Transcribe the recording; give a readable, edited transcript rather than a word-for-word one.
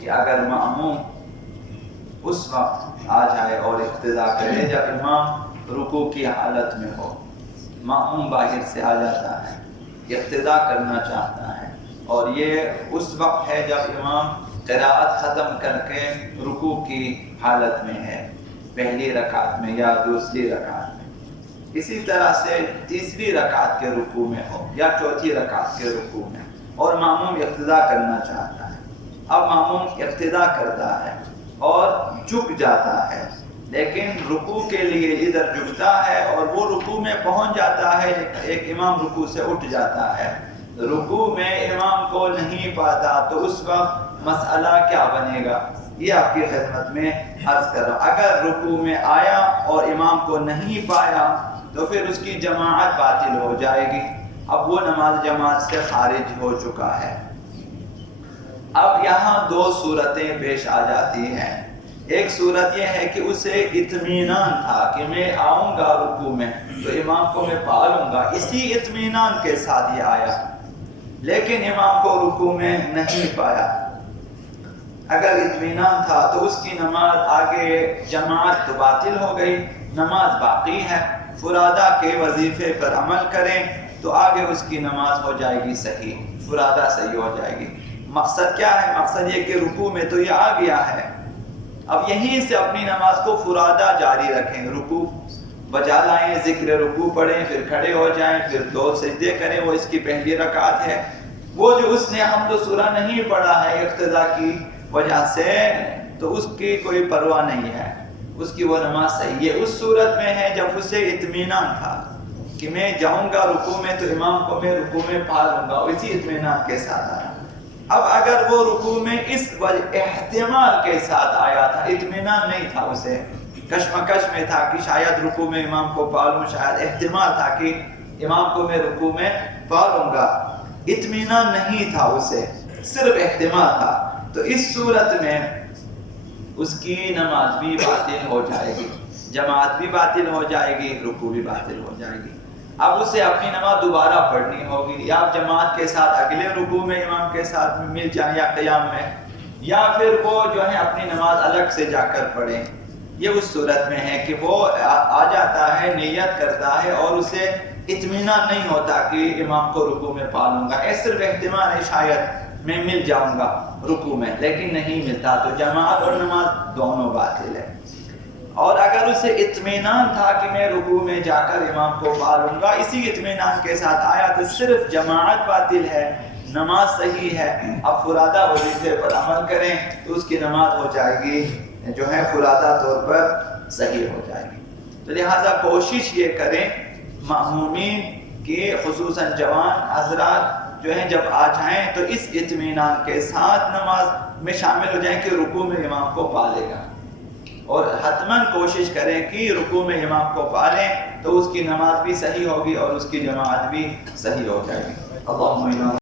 کہ اگر مأموم اس وقت آ جائے اور اقتدا کرے جب امام رکوع کی حالت میں ہو، مأموم باہر سے آ جاتا ہے، اقتدا کرنا چاہتا ہے، اور یہ اس وقت ہے جب امام قراءت ختم کر کے رکوع کی حالت میں ہے، پہلی رکعت میں یا دوسری رکعت میں، اسی طرح سے تیسری رکعت کے رکوع میں ہو یا چوتھی رکعت کے رکوع میں، اور مأموم اقتدا کرنا چاہتا ہے۔ اب مأموم اقتدا کرتا ہے اور جھک جاتا ہے، لیکن رکوع کے لیے ادھر جھکتا ہے اور وہ رکوع میں پہنچ جاتا ہے، ایک امام رکوع سے اٹھ جاتا ہے، رکوع میں امام کو نہیں پاتا، تو اس وقت مسئلہ کیا بنے گا یہ آپ کی خدمت میں عرض کر رہا ہوں۔ اگر رکوع میں آیا اور امام کو نہیں پایا تو پھر اس کی جماعت باطل ہو جائے گی، اب وہ نماز جماعت سے خارج ہو چکا ہے۔ اب یہاں دو صورتیں پیش آ جاتی ہیں۔ ایک صورت یہ ہے کہ اسے اطمینان تھا کہ میں آؤں گا رکوع میں تو امام کو میں پا لوں گا، اسی اطمینان کے ساتھ یہ آیا، لیکن امام کو رکوع میں نہیں پایا۔ اگر اطمینان تھا تو اس کی نماز آگے جماعت تو باطل ہو گئی، نماز باقی ہے، فرادہ کے وظیفے پر عمل کریں تو آگے اس کی نماز ہو جائے گی صحیح، فرادہ صحیح ہو جائے گی۔ مقصد کیا ہے؟ مقصد یہ کہ رکوع میں تو یہ آ گیا ہے، اب یہیں سے اپنی نماز کو فرادہ جاری رکھیں، رکوع بجا لائیں، ذکر رکوع پڑھیں، پھر کھڑے ہو جائیں، پھر 2 سجدے کریں، وہ اس کی پہلی رکعت ہے۔ وہ جو اس نے حمد و سورہ نہیں پڑھا ہے اقتدا کی وجہ سے، تو اس کی کوئی پرواہ نہیں ہے، اس کی وہ نماز صحیح ہے۔ اس صورت میں ہے جب اسے اطمینان تھا کہ میں جاؤں گا رکوع میں تو امام کو میں رکوع میں پا لوں گا، اسی اطمینان کے ساتھ آیا۔ اب اگر وہ رکوع میں اس احتمال کے ساتھ آیا تھا، اطمینان نہیں تھا، اسے کشمکش میں تھا کہ شاید رکوع میں امام کو پا لوں، شاید احتمال تھا کہ امام کو میں رکوع میں پا لوں گا، اطمینان نہیں تھا، اسے صرف احتمال تھا، تو اس صورت میں اس کی نماز بھی باطل ہو جائے گی، جماعت بھی باطل ہو جائے گی، رکوع بھی باطل ہو جائے گی۔ اب اسے اپنی نماز دوبارہ پڑھنی ہوگی، یا جماعت کے ساتھ اگلے رکوع میں امام کے ساتھ مل جائیں یا قیام میں، یا پھر وہ جو ہے اپنی نماز الگ سے جا کر پڑھیں۔ یہ اس صورت میں ہے کہ وہ آ جاتا ہے، نیت کرتا ہے اور اسے اطمینان نہیں ہوتا کہ امام کو رکوع میں پا لوں گا، صرف احتمال ہے شاید میں مل جاؤں گا رکوع میں، لیکن نہیں ملتا، تو جماعت اور نماز دونوں باطل ہے۔ اور اگر اسے اطمینان تھا کہ میں رکوع میں جا کر امام کو پا لوں گا، اسی اطمینان کے ساتھ آیا تو صرف جماعت باطل ہے، نماز صحیح ہے۔ اب فرادہ وظیفے پر عمل کریں تو اس کی نماز ہو جائے گی جو ہے فرادہ طور پر صحیح ہو جائے گی۔ تو لہٰذا کوشش یہ کریں مأمومین کی، خصوصاً جوان حضرات جو ہیں جب آ جائیں تو اس اطمینان کے ساتھ نماز میں شامل ہو جائیں کہ رکوع میں امام کو پا لے گا، اور حتماً کوشش کریں کہ رکوع میں امام کو پا لیں تو اس کی نماز بھی صحیح ہوگی اور اس کی جماعت بھی صحیح ہو جائے گی۔ اللہم